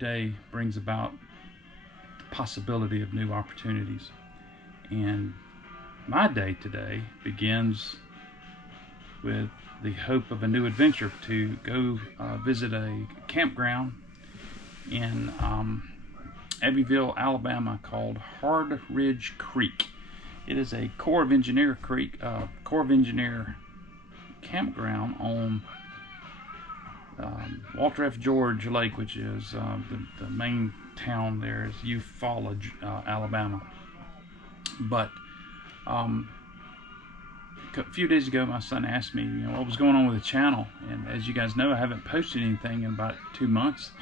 day brings about the possibility of new opportunities. And my day today begins with the hope of a new adventure to go visit a campground in Abbeville, Alabama, called Hardridge Creek. It is a Corps of Engineer campground on Walter F. George Lake, which is the main town there is Eufaula, Alabama. But a few days ago, my son asked me, what was going on with the channel. And as you guys know, I haven't posted anything in about 2 months.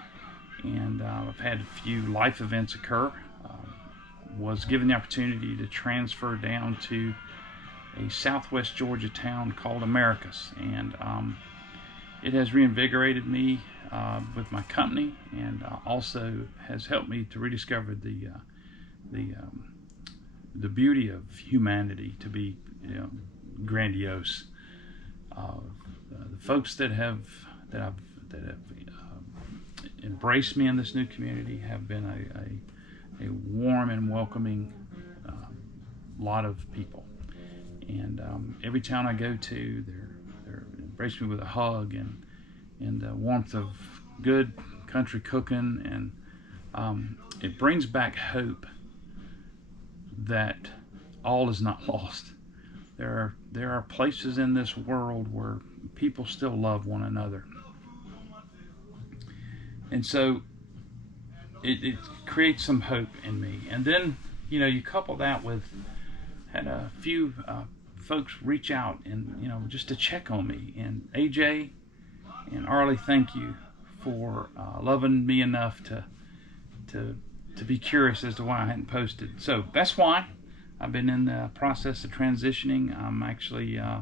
And I've had a few life events occur. Was given the opportunity to transfer down to a southwest Georgia town called Americus. And it has reinvigorated me with my company, and also has helped me to rediscover the beauty of humanity, to be grandiose. The folks that have embraced me in this new community have been a warm and welcoming lot of people. And every town I go to, they're embrace me with a hug and the warmth of good country cooking, and it brings back hope that all is not lost. There are places in this world where people still love one another, and so it creates some hope in me. And then you couple that with, had a few folks reach out and just to check on me. And AJ and Arlie, thank you for loving me enough to be curious as to why I hadn't posted. So that's why I've been in the process of transitioning. I'm actually I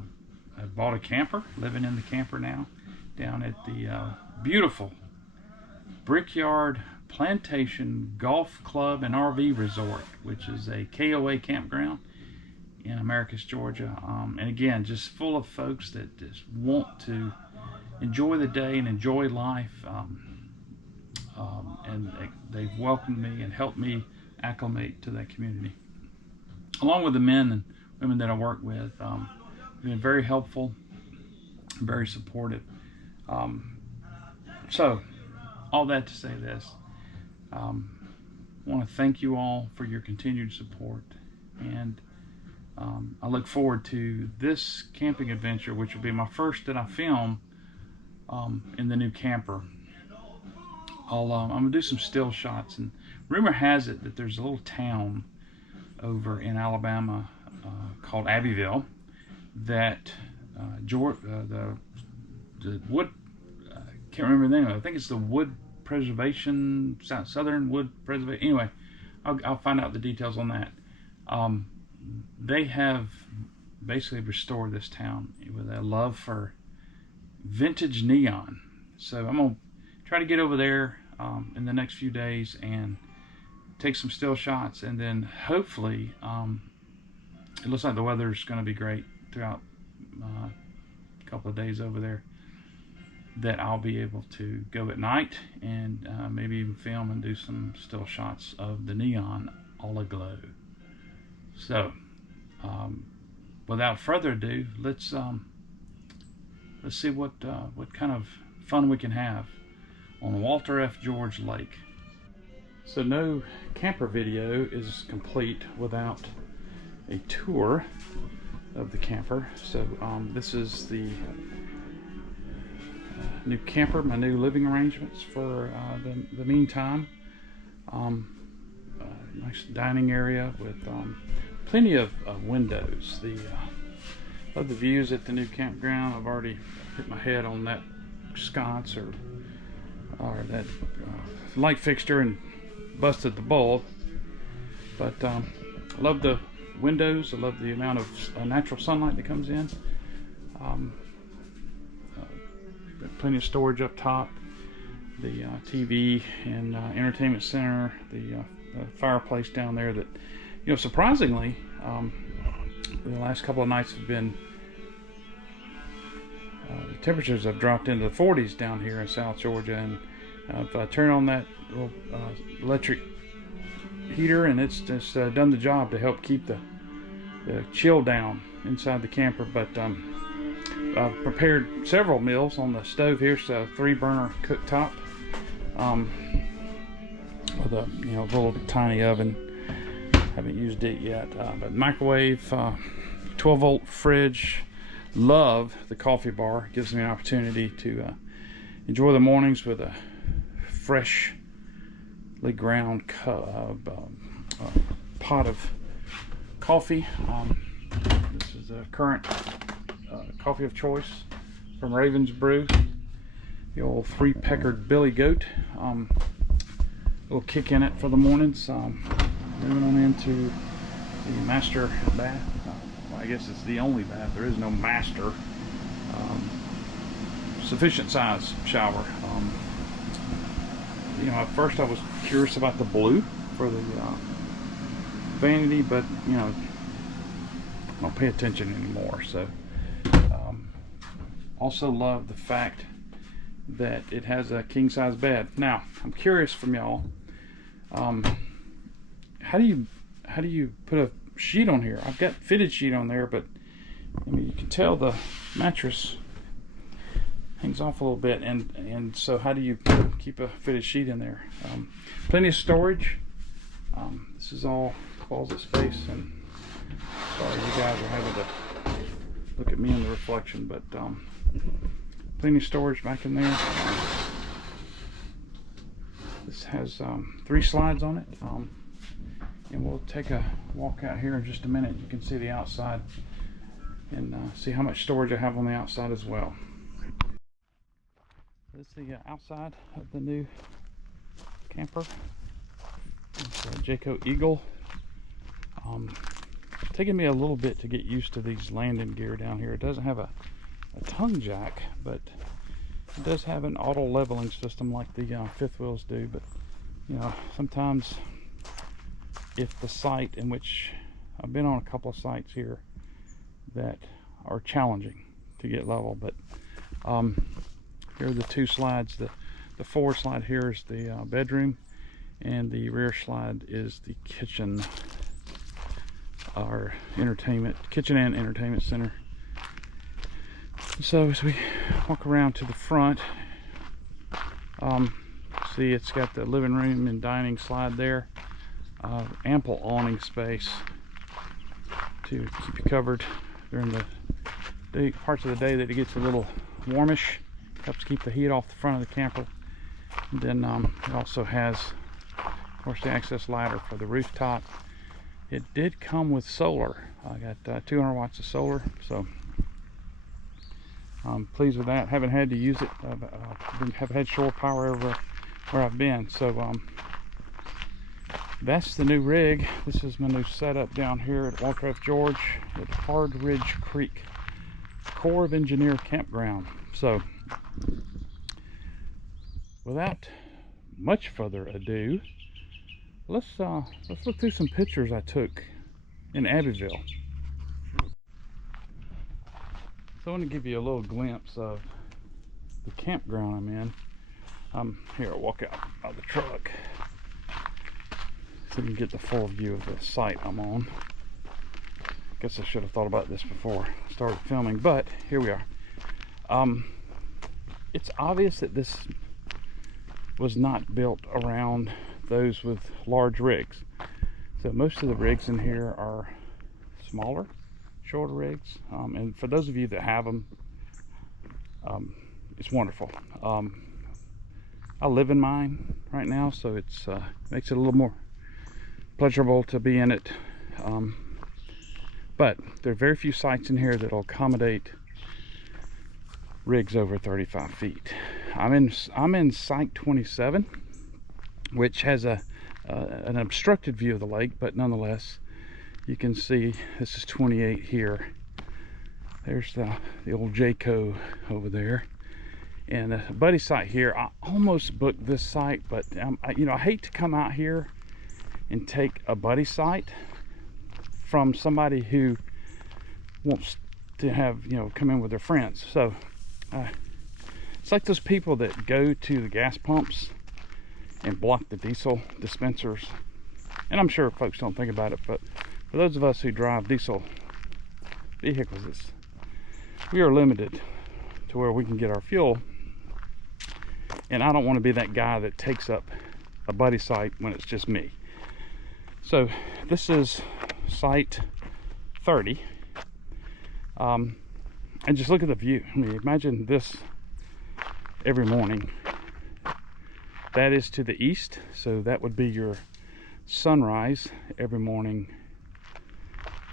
bought a camper, living in the camper now, down at the beautiful Brickyard Plantation Golf Club and RV Resort, which is a KOA campground in Americus, Georgia. And again, just full of folks that just want to enjoy the day and enjoy life. And they've welcomed me and helped me acclimate to that community. Along with the men and women that I work with, been very helpful, very supportive. So, all that to say this, I want to thank you all for your continued support, and I look forward to this camping adventure, which will be my first that I film in the new camper. I'm gonna do some still shots, and rumor has it that there's a little town over in Alabama called Abbeville that the wood, can't remember the name of it. I think it's the Wood Preservation, Southern Wood Preservation. Anyway, I'll find out the details on that. They have basically restored this town with a love for vintage neon. So I'm gonna try to get over there in the next few days and take some still shots, and then hopefully it looks like the weather's going to be great throughout a couple of days over there, that I'll be able to go at night and maybe even film and do some still shots of the neon all aglow. So without further ado, let's see what kind of fun we can have on Walter F. George Lake. So no camper video is complete without a tour of the camper. So this is the new camper, my new living arrangements for the meantime. Nice dining area with plenty of windows. Love the views at the new campground. I've already hit my head on that sconce or that light fixture and busted the bulb. But I love the windows. I love the amount of natural sunlight that comes in. Plenty of storage up top. The TV and entertainment center. The fireplace down there that, surprisingly, the last couple of nights have been, the temperatures have dropped into the 40s down here in South Georgia, and I've turned on that little electric heater, and it's just done the job to help keep the chill down inside the camper. But I've prepared several meals on the stove here. It's a 3-burner cooktop with a little tiny oven. Haven't used it yet, but microwave, 12-volt fridge. Love the coffee bar. It gives me an opportunity to enjoy the mornings with a freshly ground pot of coffee. This is the current coffee of choice from Raven's Brew, the old 3-peckered Billy Goat. Little kick in it for the mornings. Moving on into the master bath. Well, I guess it's the only bath. There is no master. Sufficient size shower. At first I was curious about the blue for the vanity, but I don't pay attention anymore. So also love the fact that it has a king size bed. Now I'm curious from y'all, how do you put a sheet on here? I've got fitted sheet on there, but you can tell the mattress hangs off a little bit, and so how do you keep a fitted sheet in there? Plenty of storage. This is all closet space, and sorry you guys are having to look at me in the reflection, but plenty of storage back in there. This has 3 slides on it, and we'll take a walk out here in just a minute. You can see the outside and see how much storage I have on the outside as well. This is the outside of the new camper. It's a Jayco Eagle. It's taken me a little bit to get used to these landing gear down here. It doesn't have a tongue jack, but it does have an auto leveling system like the fifth wheels do. But sometimes if the site in which I've been on a couple of sites here that are challenging to get level, but here are the 2 slides. The forward slide here is the bedroom, and the rear slide is the kitchen, our kitchen and entertainment center. So as we walk around to the front, see it's got the living room and dining slide there. Ample awning space to keep you covered during the parts of the day that it gets a little warmish. Helps keep the heat off the front of the camper. And then it also has, of course, the access ladder for the rooftop. It did come with solar. I got 200 watts of solar, so I'm pleased with that. Haven't had to use it. Have had shore power over where I've been. So that's the new rig. This is my new setup down here at Watercraft George at Hardridge Creek Corps of Engineer Campground. So without much further ado, let's look through some pictures I took in Abbeville. So I want to give you a little glimpse of the campground I'm in. Here, I'll walk out of the truck so you can get the full view of the site I'm on. Guess I should have thought about this before I started filming, but here we are. It's obvious that this was not built around those with large rigs. So most of the rigs in here are smaller, shorter rigs, and for those of you that have them, it's wonderful. I live in mine right now, so it's makes it a little more pleasurable to be in it. But there are very few sites in here that will accommodate rigs over 35 feet. I'm in site 27, which has an obstructed view of the lake, but nonetheless you can see this is 28 here. There's the old Jayco over there, and a buddy site here. I almost booked this site, but I hate to come out here and take a buddy site from somebody who wants to have come in with their friends. So it's like those people that go to the gas pumps and block the diesel dispensers. And I'm sure folks don't think about it, but for those of us who drive diesel vehicles, we are limited to where we can get our fuel. And I don't want to be that guy that takes up a buddy site when it's just me. So this is site 30. And just look at the view. I mean, imagine this every morning. That is to the east, so that would be your sunrise every morning.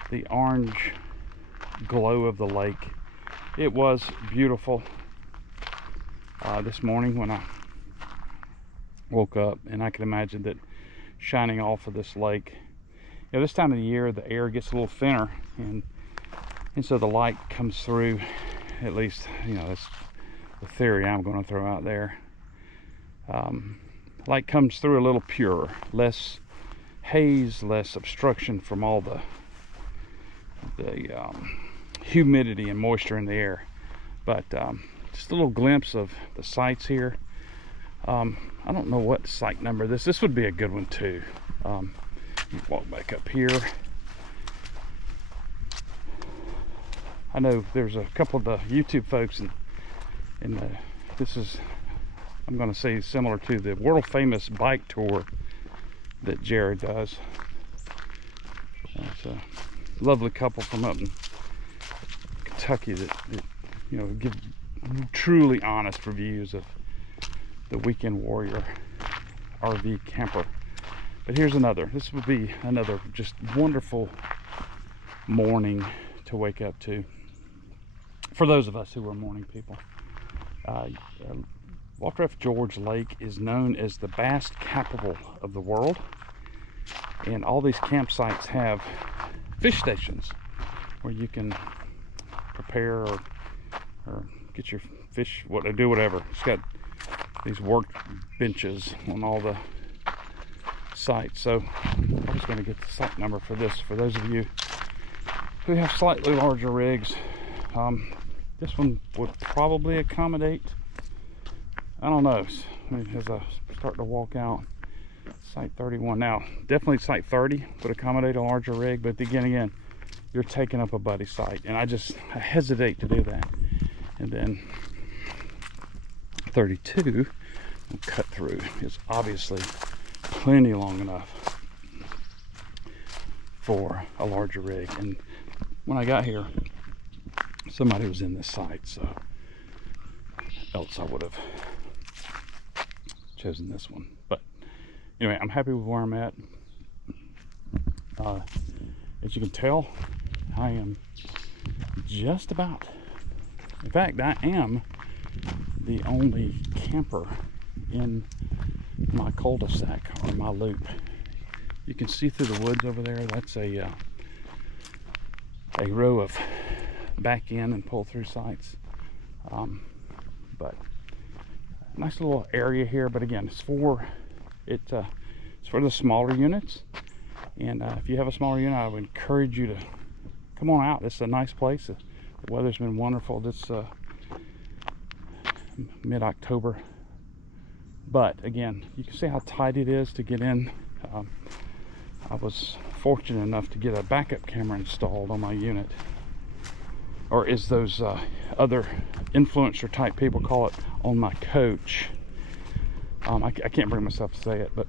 The orange glow of the lake. It was beautiful this morning when I woke up, and I could imagine that shining off of this lake. You know, this time of the year the air gets a little thinner, and so the light comes through, at least, you know, that's the theory I'm going to throw out there. Light comes through a little purer, less haze, less obstruction from all the humidity and moisture in the air. But just a little glimpse of the sites here. I don't know what site number this would be a good one too. Walk back up here. I know there's a couple of the YouTube folks, and this is, I'm going to say, similar to the world famous bike tour that Jared does. It's a lovely couple from up in Kentucky that you know, give truly honest reviews of the Weekend Warrior RV camper. But here's another. This would be another just wonderful morning to wake up to for those of us who are morning people. Walter F. George Lake is known as the bass capital of the world, and all these campsites have fish stations where you can prepare or get your fish, do whatever. It's got these work benches on all the sites. So I was going to get the site number for this for those of you who have slightly larger rigs. This one would probably accommodate, I don't know, I mean, as I start to walk out, site 31. Now, definitely site 30 would accommodate a larger rig, but again, you're taking up a buddy site, and I hesitate to do that. And then 32, cut through, is obviously plenty long enough for a larger rig. And when I got here, somebody was in this site, so else I would have chosen this one. But anyway, I'm happy with where I'm at. As you can tell, I am just about, in fact, I am the only camper in my cul-de-sac or my loop. You can see through the woods over there. That's a row of back in and pull through sites. But nice little area here. But again, it's for the smaller units. And if you have a smaller unit, I would encourage you to come on out. It's a nice place. The weather's been wonderful this mid-October. But again, you can see how tight it is to get in. I was fortunate enough to get a backup camera installed on my unit, or as those other influencer type people call it, on my coach. I can't bring myself to say it, but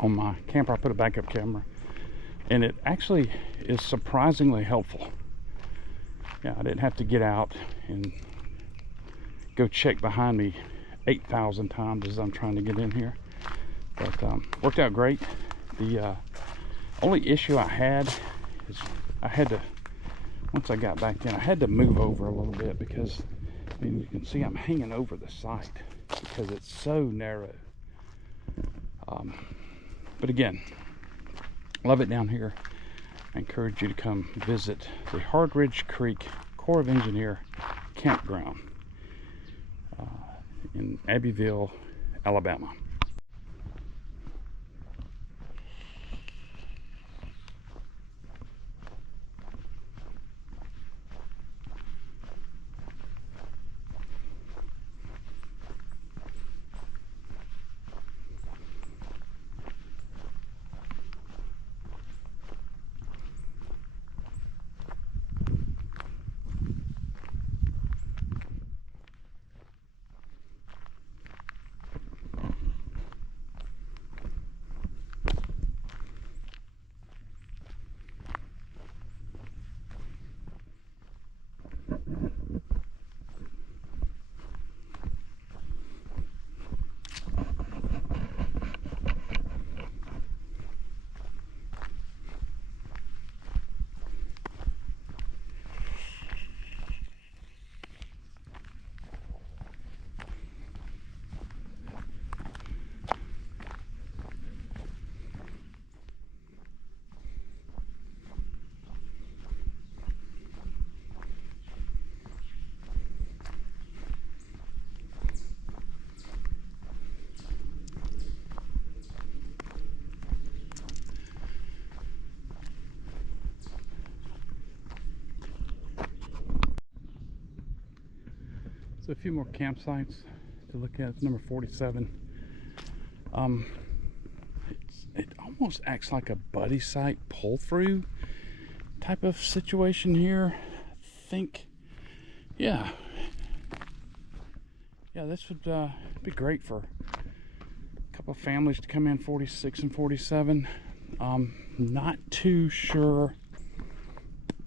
on my camper I put a backup camera, and it actually is surprisingly helpful. Yeah, I didn't have to get out and go check behind me 8,000 times as I'm trying to get in here. But worked out great. The only issue I had is I had to, once I got back in, I had to move over a little bit because, I mean, you can see I'm hanging over the site because it's so narrow. But again, love it down here. I encourage you to come visit the Hardridge Creek Corps of Engineer Campground in Abbeville, Alabama. So a few more campsites to look at. It's number 47. It almost acts like a buddy site pull-through type of situation here. I think, yeah, this would be great for a couple of families to come in. 46 and 47. Not too sure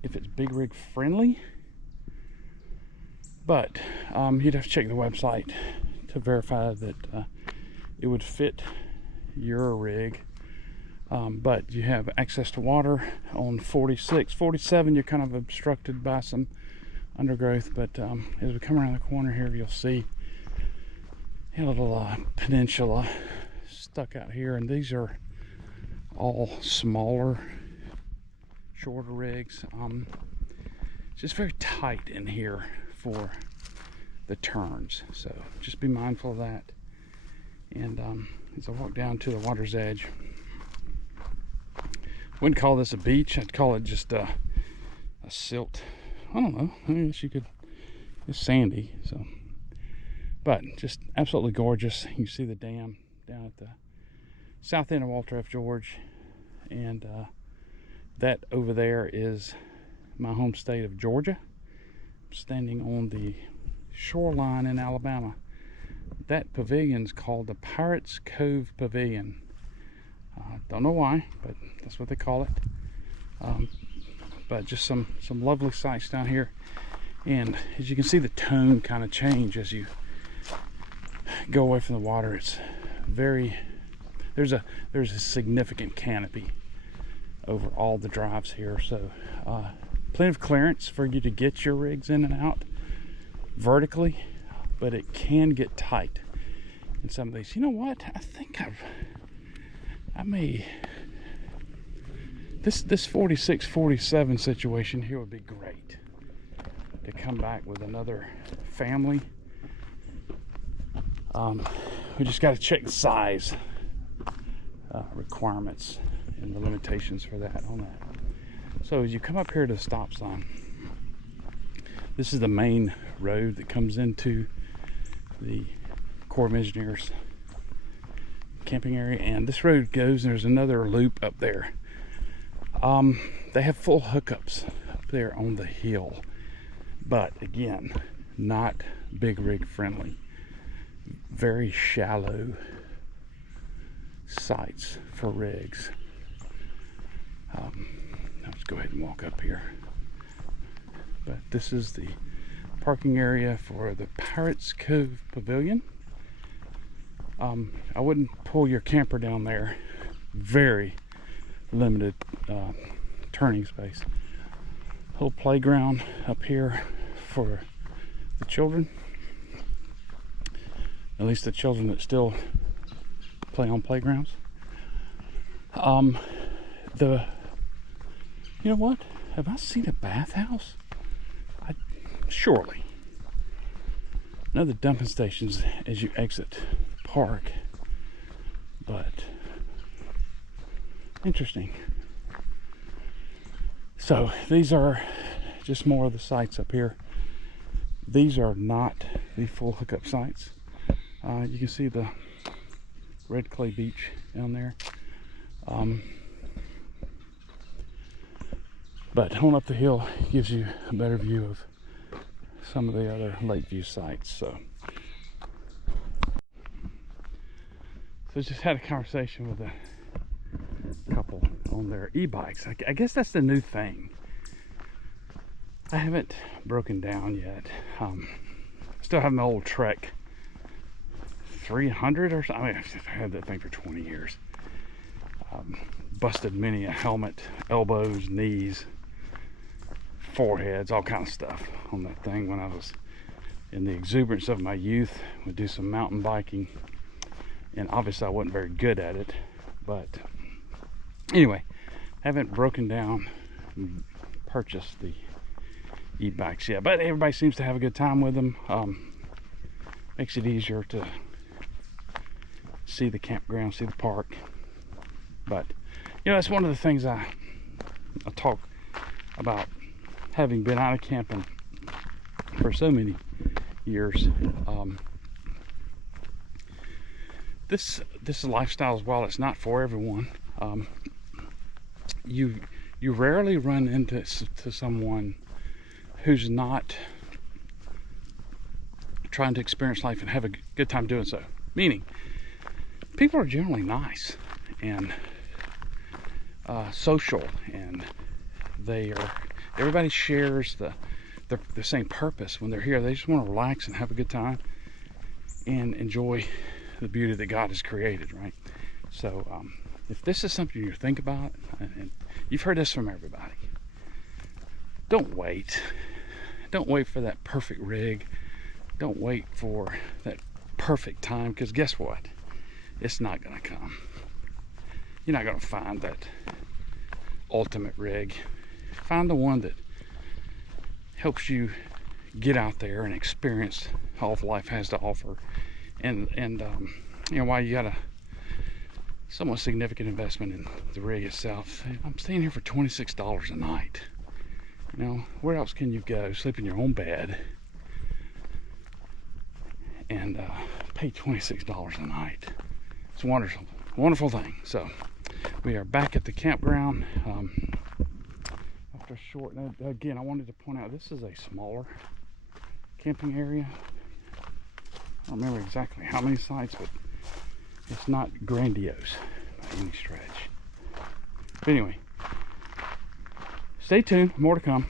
if it's big rig friendly, but you'd have to check the website to verify that it would fit your rig. But you have access to water on 46. 47, you're kind of obstructed by some undergrowth, but as we come around the corner here, you'll see a little peninsula stuck out here, and these are all smaller, shorter rigs. It's just very tight in here for the turns, so just be mindful of that. And as I walk down to the water's edge, wouldn't call this a beach. I'd call it just a silt. I don't know. I guess you could. It's sandy, so. But just absolutely gorgeous. You can see the dam down at the south end of Walter F. George, and that over there is my home state of Georgia. I'm standing on the shoreline in Alabama. That pavilion's called the Pirates Cove Pavilion. Don't know why, but that's what they call it. But just some lovely sights down here, and as you can see, the tone kind of change as you go away from the water. It's very, there's a significant canopy over all the drives here, so plenty of clearance for you to get your rigs in and out vertically, but it can get tight in some of these. You know what? I think I may, this 46, 47 situation here would be great to come back with another family. We just got to check the size requirements and the limitations for that on that. So as you come up here to the stop sign, this is the main road that comes into the Corps of Engineers camping area, and this road goes, and there's another loop up there. They have full hookups up there on the hill, but again, not big rig friendly. Very shallow sites for rigs. Let's go ahead and walk up here. But this is the parking area for the Pirates Cove Pavilion. I wouldn't pull your camper down there. Very limited turning space. Little playground up here for the children. At least the children that still play on playgrounds. You know what? Have I seen a bathhouse? Surely. Another dumping stations as you exit park, but interesting. So these are just more of the sites up here. These are not the full hookup sites. You can see the red clay beach down there. But on up the hill gives you a better view of some of the other lake view sites. So just had a conversation with a couple on their e-bikes. I guess that's the new thing. I haven't broken down yet. Still have my old Trek 300 or something. I mean, I've had that thing for 20 years. Busted many a helmet, elbows, knees, foreheads, all kind of stuff on that thing when I was in the exuberance of my youth. Would do some mountain biking, and obviously I wasn't very good at it, but anyway, haven't broken down and purchased the e-bikes yet, but everybody seems to have a good time with them. Makes it easier to see the campground, see the park. But you know, that's one of the things I talk about, having been out of camping for so many years. This lifestyle, as well, it's not for everyone. You rarely run into someone who's not trying to experience life and have a good time doing so. Meaning, people are generally nice and social, and everybody shares the same purpose when they're here. They just want to relax and have a good time and enjoy the beauty that God has created, right? So if this is something you think about, and you've heard this from everybody, don't wait for that perfect rig. Don't wait for that perfect time, because guess what, it's not going to come. You're not going to find that ultimate rig. Find the one that helps you get out there and experience all life has to offer. And while you got a somewhat significant investment in the rig itself, I'm staying here for $26 a night. Where else can you go? Sleep in your own bed and pay $26 a night. It's a wonderful, wonderful thing. So we are back at the campground after a short. Again, I wanted to point out this is a smaller camping area. I don't remember exactly how many sites, but it's not grandiose by any stretch. But anyway, stay tuned. More to come.